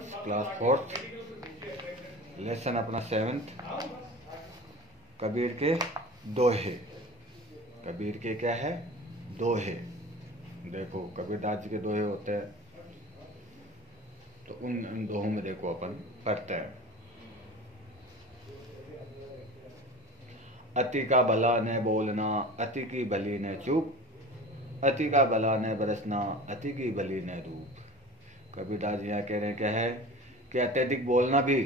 Students, class 4th, lesson अपना 7th, Kabir के दोहे। कबीर के क्या है? दोहे। देखो कबीरदास जी के दोहे होते हैं, तो उन दोहों में देखो अपन पढ़ते हैं। अति का भला न बोलना, अति की भली न चूप, अति का भला न बरसना, अति की भली न धूप। कबीरदास जी यहाँ कह रहे हैं क्या है कि अत्यधिक बोलना भी,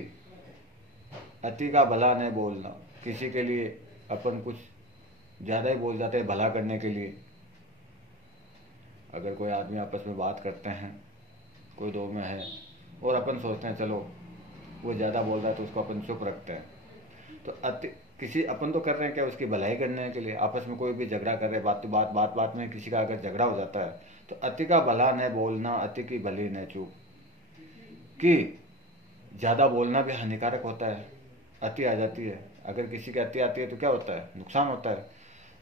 अति का भला न बोलना, किसी के लिए अपन कुछ ज़्यादा ही बोल जाते हैं भला करने के लिए। अगर कोई आदमी आपस में बात करते हैं, कोई दो में है और अपन सोचते हैं चलो वो ज़्यादा बोल रहा है तो उसको अपन चुप रखते हैं, तो अति किसी अपन तो कर रहे हैं क्या? उसकी भलाई करने के लिए। आपस में कोई भी झगड़ा कर रहे, बात में किसी का अगर झगड़ा हो जाता है तो अति का भला न बोलना, अति की भली न चूप, कि ज़्यादा बोलना भी हानिकारक होता है। अति आ जाती है, अगर किसी की अति आती है तो क्या होता है? नुकसान होता है।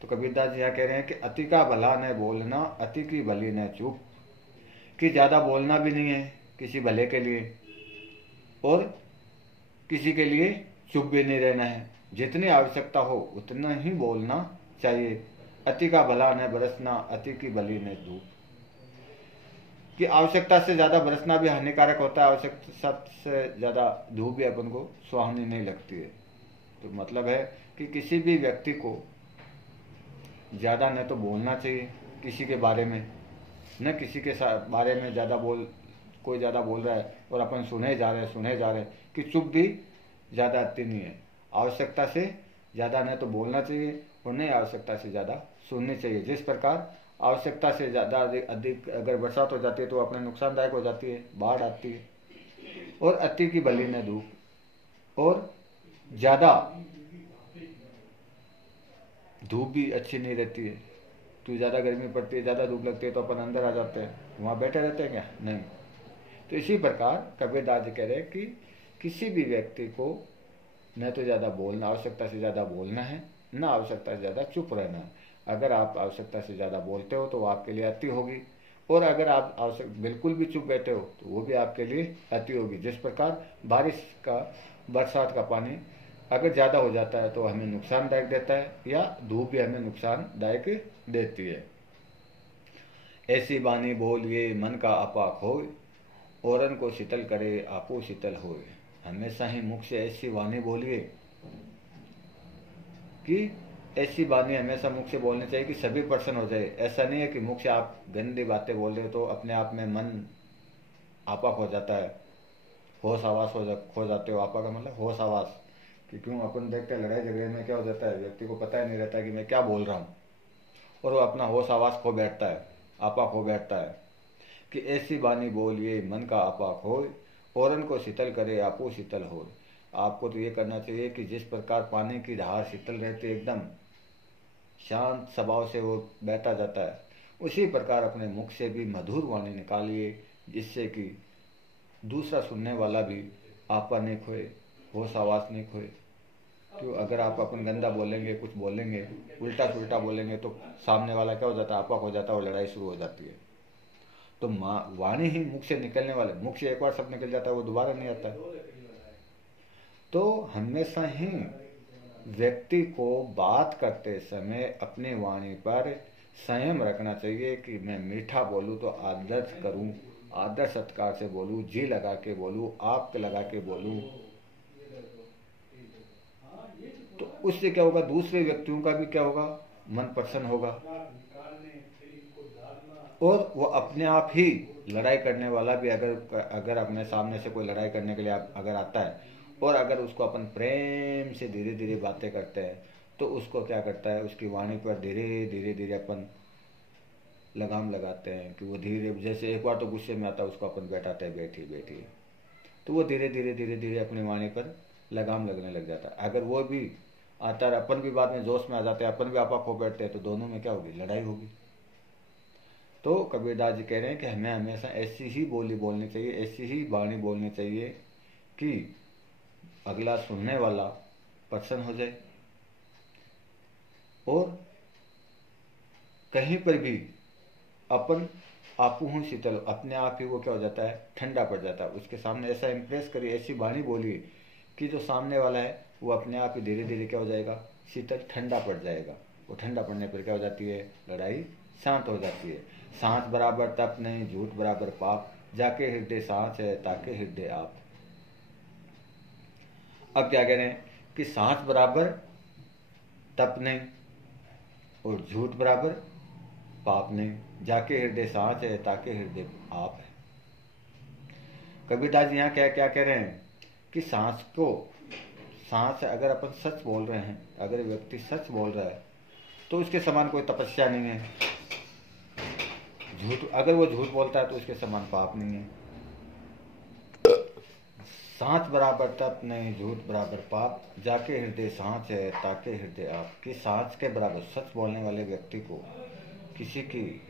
तो कबीरदास जी यहाँ कह रहे हैं कि अति का भला न बोलना, अति की भली न चूप, कि ज़्यादा बोलना भी नहीं है किसी भले के लिए और किसी के लिए चुप भी नहीं रहना है। जितनी आवश्यकता हो उतना ही बोलना चाहिए। अति का भला न बरसना, अति की भली न धूप, कि आवश्यकता से ज्यादा बरसना भी हानिकारक होता है, आवश्यकता से ज्यादा धूप भी अपन को सुहावनी नहीं लगती है। तो मतलब है कि किसी भी व्यक्ति को ज्यादा न तो बोलना चाहिए किसी के बारे में, न किसी के बारे में कोई ज्यादा बोल रहा है और अपन सुने जा रहे हैं, कि चुप भी ज्यादा अच्छी नहीं है। आवश्यकता से ज्यादा न तो बोलना चाहिए और नहीं आवश्यकता से ज्यादा सुननी चाहिए। जिस प्रकार आवश्यकता से ज्यादा अधिक अगर बरसात हो जाती है तो अपने नुकसानदायक हो जाती है, बाढ़ आती है। और अति की भली न धूप, और ज्यादा धूप भी अच्छी नहीं रहती है। तो ज्यादा गर्मी पड़ती है, ज्यादा धूप लगती है तो अपन अंदर आ जाते हैं, वहां बैठे रहते हैं क्या? नहीं। तो इसी प्रकार कबीरदास जी कह रहे हैं कि किसी भी व्यक्ति को न तो ज्यादा बोलना, आवश्यकता से ज्यादा बोलना है, न आवश्यकता से ज्यादा चुप रहना है। अगर आप आवश्यकता से ज्यादा बोलते हो तो वो आपके लिए अति होगी, और अगर आप बिल्कुल भी चुप बैठे हो तो वो भी आपके लिए अति होगी। जिस प्रकार बरसात का पानी अगर ज्यादा हो जाता है तो हमें नुकसानदायक देता है, या धूप भी हमें नुकसानदायक देती है। ऐसी बानी बोलिए मन का अपाक होय, औरन को शीतल करे आपो शीतल होय। हमेशा ही मुख से ऐसी वाणी बोलिए, कि ऐसी वाणी हमेशा मुख से बोलनी चाहिए कि सभी प्रसन्न हो जाए। ऐसा नहीं है कि मुख से आप गंदी बातें बोल रहे हो तो अपने आप में मन आपाक हो जाता है, होश आवास खो जाते हो। आपा का मतलब होश आवास, कि क्यों अपन देखते हैं लड़ाई झगड़े में क्या हो जाता है, व्यक्ति को पता ही नहीं रहता कि मैं क्या बोल रहा हूँ, और वो अपना होश आवास खो बैठता है, आपा खो बैठता है। कि ऐसी वाणी बोलिए मन का आपाक होय, औरन को शीतल करे आपो शीतल होय। आपको तो ये करना चाहिए कि जिस प्रकार पानी की धार शीतल रहती है, एकदम शांत स्वभाव से वो बहता जाता है, उसी प्रकार अपने मुख से भी मधुर वाणी निकालिए, जिससे कि दूसरा सुनने वाला भी आपा नहीं खोए, होश आवास नहीं खोए। तो अगर आप अपन गंदा बोलेंगे, कुछ बोलेंगे, उल्टा सुल्टा बोलेंगे, तो सामने वाला क्या हो जाता है? आपा हो जाता है और लड़ाई शुरू हो जाती है। तो वाणी ही मुख से निकलने वाले, मुख से एक बार शब्द निकल जाता है वो दोबारा नहीं आता है। तो हमेशा ही व्यक्ति को बात करते समय अपनी वाणी पर संयम रखना चाहिए, कि मैं मीठा बोलूं तो आदर करूं, आदर सत्कार से बोलूं, जी लगा के बोलूं, आप लगा के बोलूं। तो उससे क्या होगा? दूसरे व्यक्तियों का भी क्या होगा? मन प्रसन्न होगा, और वो अपने आप ही लड़ाई करने वाला भी अगर अपने सामने से कोई लड़ाई करने के लिए अगर आता है, और अगर उसको अपन प्रेम से धीरे धीरे बातें करते हैं, तो उसको क्या करता है? उसकी वाणी पर धीरे धीरे अपन लगाम लगाते हैं, कि वो धीरे, जैसे एक बार तो गुस्से में आता है, उसको अपन बैठाते हैं, बैठी, तो वो धीरे धीरे अपनी वाणी पर लगाम लगने लग जाता है। अगर वो भी आता है, अपन भी बाद में जोश में आ जाते हैं, अपन भी आपा खो बैठते हैं, तो दोनों में क्या होगी? लड़ाई होगी। तो कबीरदास जी कह रहे हैं कि हमें हमेशा ऐसी ही बोली बोलनी चाहिए, ऐसी ही वाणी बोलनी चाहिए कि अगला सुनने वाला प्रसन्न हो जाए, और कहीं पर भी अपन आपू हूँ शीतल, अपने आप ही वो क्या हो जाता है, ठंडा पड़ जाता है। उसके सामने ऐसा इम्प्रेस करिए, ऐसी वाणी बोलिए कि जो सामने वाला है वो अपने आप ही धीरे धीरे क्या हो जाएगा, शीतल, ठंडा पड़ जाएगा। वो ठंडा पड़ने पर क्या हो जाती है, लड़ाई शांत हो जाती है। सांस बराबर तप नहीं, झूठ बराबर पाप, जाके हृदय सांस है ताके हृदय आप। अब क्या कह रहे हैं कि सांस बराबर तप नहीं और झूठ बराबर पाप नहीं, जाके हृदय सांस है ताके हृदय आप है। कबीरदास जी यहाँ क्या क्या कह रहे हैं कि सांस अगर अपन सच बोल रहे हैं, अगर व्यक्ति सच बोल रहा है तो उसके समान कोई तपस्या नहीं है। झूठ, अगर वो झूठ बोलता है तो उसके समान पाप नहीं है। सांस बराबर तप नहीं, झूठ बराबर पाप, जाके हृदय सांस है ताके हृदय आप। कि सांस के बराबर, सच बोलने वाले व्यक्ति को किसी की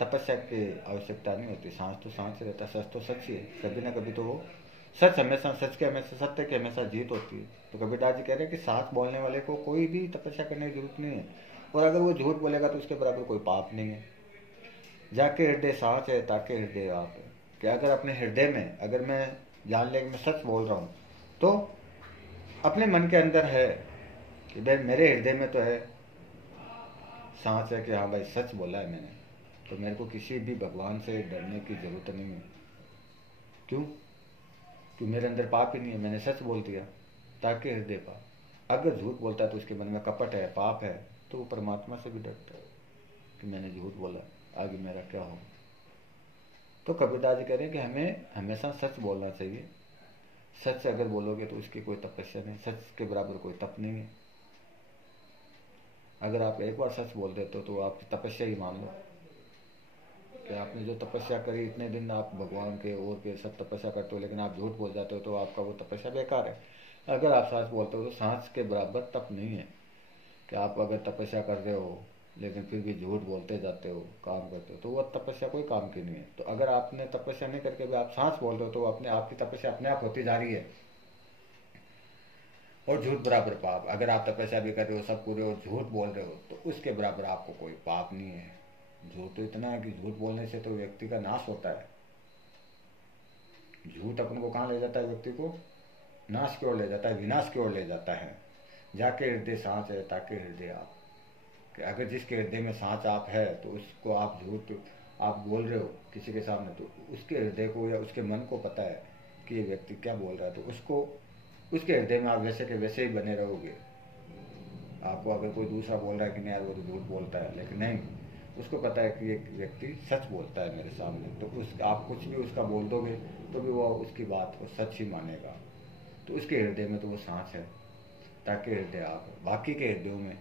तपस्या की आवश्यकता नहीं होती। सांस तो सांस रहता है, सच तो सच ही है। कभी ना कभी तो वो सच हमेशा, सच के हमेशा, सत्य की हमेशा जीत होती है। तो कबीरदास जी कह रहे हैं कि सांस बोलने वाले को कोई भी तपस्या करने की जरूरत नहीं है, और अगर वो झूठ बोलेगा तो उसके बराबर कोई पाप नहीं है। जाके हृदय सांस है ताके हृदय आप है। कि अगर अपने हृदय में, अगर मैं जान ले कि मैं सच बोल रहा हूँ, तो अपने मन के अंदर है कि भाई मेरे हृदय में तो है सांस है कि हाँ भाई सच बोला है मैंने, तो मेरे को किसी भी भगवान से डरने की जरूरत नहीं है। क्यों? कि मेरे अंदर पाप ही नहीं है, मैंने सच बोल दिया, ताकि हृदय पाप। अगर झूठ बोलता है तो उसके मन में कपट है, पाप है, तो वो परमात्मा से भी डरता है कि मैंने झूठ बोला, आगे मेरा क्या हो। तो कबीरदास जी कह रहे हैं कि हमें हमेशा सच बोलना चाहिए। सच अगर बोलोगे तो उसकी कोई तपस्या नहीं, सच के बराबर कोई तप नहीं है। अगर आप एक बार सच बोल देते हो तो आपकी तपस्या ही मान लो कि आपने जो तपस्या करी इतने दिन, आप भगवान के और के सब तपस्या करते हो, लेकिन आप झूठ बोल जाते हो तो आपका वो तपस्या बेकार है। अगर आप सच बोलते हो तो सांस के बराबर तप नहीं है कि आप अगर तपस्या कर रहे हो लेकिन फिर भी झूठ बोलते जाते हो, काम करते हो, तो वह तपस्या कोई काम की नहीं है। तो अगर आपने तपस्या नहीं करके भी आप सांस बोल रहे हो तो अपने आपकी तपस्या अपने आप होती जा रही है। और झूठ बराबर पाप, अगर आप तपस्या भी कर रहे हो, सब पूरे, और झूठ बोल रहे हो तो उसके बराबर आपको कोई पाप नहीं है। झूठ तो इतना है कि झूठ बोलने से तो व्यक्ति का नाश होता है। झूठ अपन को कहाँ ले जाता है, व्यक्ति को नाश की ओर ले जाता है, विनाश की ओर ले जाता है। जाके हृदय सांच है ताके हृदय आप। कि अगर जिसके हृदय में सांच आप है तो उसको आप झूठ आप बोल रहे हो किसी के सामने, तो उसके हृदय को या उसके मन को पता है कि ये व्यक्ति क्या बोल रहा है, तो उसको, उसके हृदय में आप वैसे के वैसे ही बने रहोगे। आपको अगर कोई दूसरा बोल रहा है कि नहीं यार वो तो झूठ बोलता है, लेकिन नहीं, उसको पता है कि एक व्यक्ति सच बोलता है मेरे सामने, तो उस आप कुछ भी उसका बोल दोगे तो भी वो उसकी बात को सच ही मानेगा। तो उसके हृदय में तो वो सांस है ताकि हृदय आप। बाकी के हृदयों में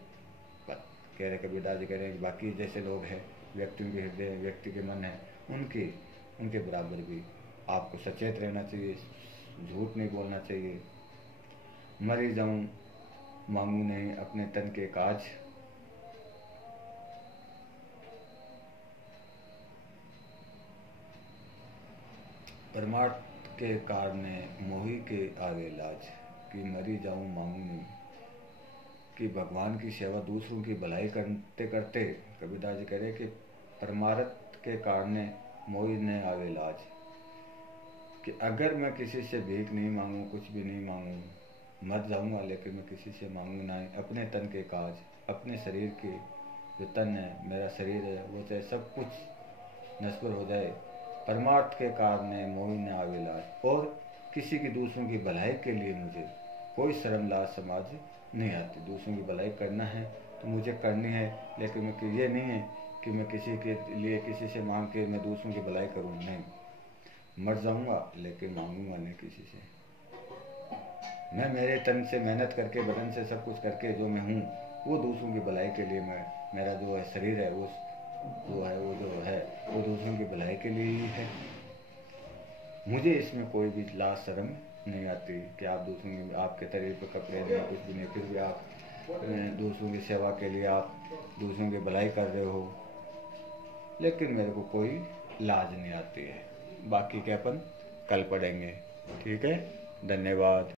कह रहे, कबीरदास जी कह रहे हैं कि बाकी जैसे लोग हैं, व्यक्तियों के हृदय, व्यक्ति के मन है, उनके बराबर भी आपको सचेत रहना चाहिए, झूठ नहीं बोलना चाहिए। मरी जाऊं मांगू नहीं अपने तन के काज, परमार्थ के कारणे मोही के आगे लाज। कि मरी जाऊं मांगू नहीं, कि भगवान की सेवा, दूसरों की भलाई करते करते कबीरदास जी कह रहे कि परमार्थ के कारणे मोही ने आगे लाज। कि अगर मैं किसी से भीख नहीं मांगू, कुछ भी नहीं मांगू, मर जाऊंगा लेकिन मैं किसी से मांगू नहीं अपने तन के काज। अपने शरीर के जो तन है, मेरा शरीर है, वो चाहे सब कुछ नश्वर हो जाए, परमार्थ के कारण मोही न आवे लाज। और किसी की, दूसरों की भलाई के लिए मुझे कोई शर्म लाज समाज नहीं आती। दूसरों की भलाई करना है तो मुझे करनी है, लेकिन मैं ये नहीं है कि मैं किसी के लिए किसी से मांग के मैं दूसरों की भलाई करूँ, नहीं। मर जाऊंगा लेकिन मांगूंगा नहीं किसी से। मैं मेरे तन से मेहनत करके, बदन से सब कुछ करके जो मैं हूँ, वो दूसरों की भलाई के लिए, मैं, मेरा जो है शरीर है, वो जो है वो दूसरों की भलाई के लिए ही है। मुझे इसमें कोई भी लाज शर्म नहीं आती कि आप दूसरों की, आपके शरीर पर कपड़े नहीं, कुछ भी नहीं, फिर भी आप दूसरों की सेवा के लिए आप दूसरों की भलाई कर रहे हो, लेकिन मेरे को कोई लाज नहीं आती है। बाकी के अपन कल पढ़ेंगे, ठीक है। धन्यवाद।